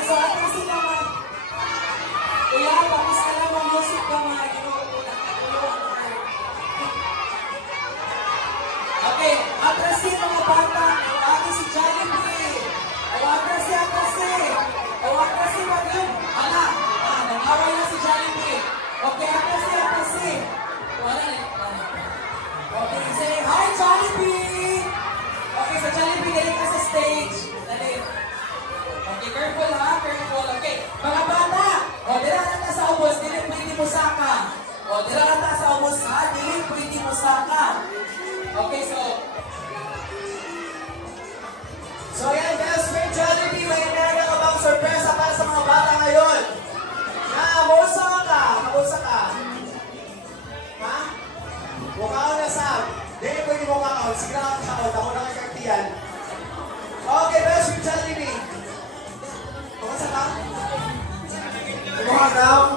Okay, so at kasi naman, kuya, tapos ka lang ang music ka mga okay, atrasin mga bata, atrasin si Jollibee. O atrasin wag yun. Ala, nag-away na si Jollibee. Okay, atrasin. Wala na. Okay, say hi Jollibee. Okay, so Jollibee, galing ka sa stage. Dali. Okay, careful ha, careful. Okay, mga bata, o dira na ta sa ubos, dili pwede mo saka. O dira na ta sa ubos ha, dili pwede mo saka. Okay, so yan, best friend Jollibee, may meron ka bang sorpresa para sa mga bata ngayon? Kamusta ka? Ha? Mukhaon na Sam. Dili pwede mukhaon. Sige na ako sa ako na kaktiyan. Okay, best friend Jollibee. Kamusta ka? Mukhaon daw.